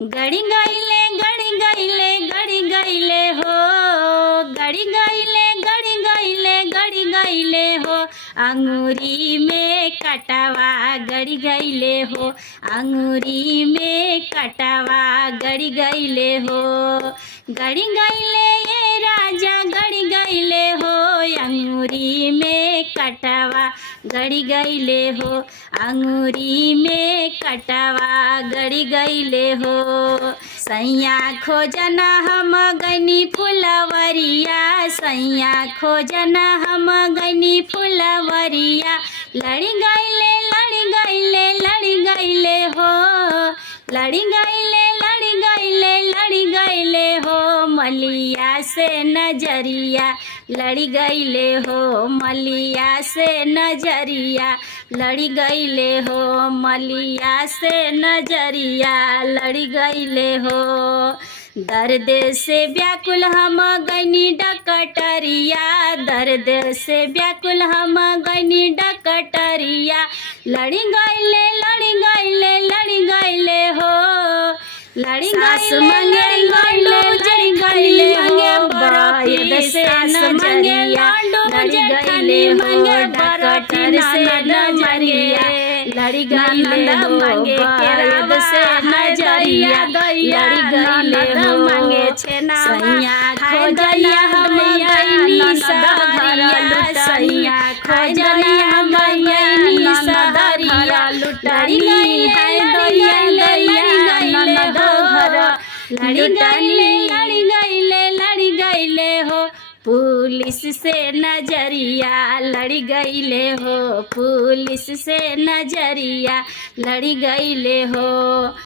गड़ी गईले गड़ी गईले गड़ी गईले हो, गड़ी गईले गड़ी गईले गड़ी गईले हो, अंगूरी में कटवा गड़ी गईले हो, अंगूरी में कटवा गड़ी गईले हो। गड़ी गईले ये राजा गड़ी गईले हो, अंगूरी में कटवा गड़ी गईले हो, अंगूरी में कटवा गड़ी गईले हो। सैया खोजना हम गनी फुलवरिया, सैया खोजना हम गनी फुलवरिया, लड़ी गईले लड़ी गईले लड़ी गईले हो, लड़ी गईले लड़ी गईले लड़ी गईले हो, मलिया से नजरिया लड़ी गईले हो, मलिया से नजरिया लड़ी गईले हो, मलिया से नजरिया लड़ी गईले हो। दर्द से व्याकुल हम गनी डकटरिया, दर्द से व्याकुल हम गनी डकटरिया, लड़ी गईले लड़ी गईले लड़ी गईले हो, लड़ी गईले लड़ी गईले गईले हो, बरफी से नजरिया लड़ी गईले हो, डकटर से नजरिया लड़ी गईले हो, बरद से नजरिया लड़ी गईले हो, सैया खोजनिया हम गईनी सदरिया, सैया खोजनिया हम गईनी सदरिया, लड़ी गईले लड़ी गईले हो, लड़ी गईले लड़ी गईले लड़ी गईले हो, पुलिस से नजरिया लड़ी गईले हो, पुलिस से नजरिया लड़ी गईले हो।